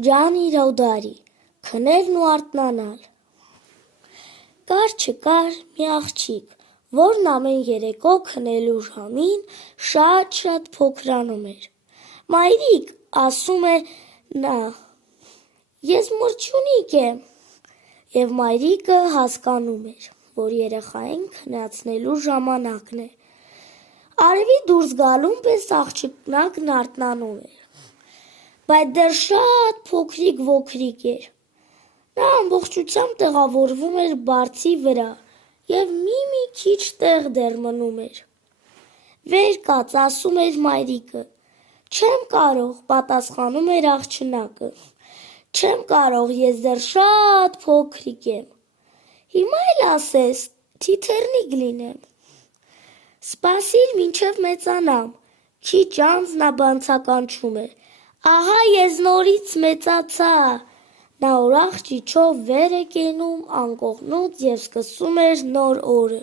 ջան իրոդարի, քնելն ու արթնանալ։ Կար չկար մի աղջիկ, որն ամեն երեկո քնելու ժամին շատ փոքրանում էր։ Մայրիկ, ասում է նա, ես մրջյունիկ եմ, և մայրիկը հասկանում էր, որ երեխային քնեցնելու ժամանակն է։ Արևի դուրս գալուն պես աղջկնակն արթնանում էր, բայց դեռ շատ փոքրիկ էր։ Նա ամբողջությամբ տեղավորվում էր բարձի վրա և մի քիչ տեղ դեռ մնում էր։ Վեր կաց, ասում էր մայրիկը։ Չեմ կարող, պատասխանում էր աղջնակը։ Չեմ կարող, ես դեռ շատ փոքրիկ եմ։ Հիմա էլ ասես, թիթեռնիկ լինեմ։ Սպասիր մինչև մեծանամ, քիչ անց նա բացականչում էր. Ահա ես նորից մեծացա։ Նա ուրախ ճիչով վեր է կենում անկողնուց և սկսում էր նոր օրը։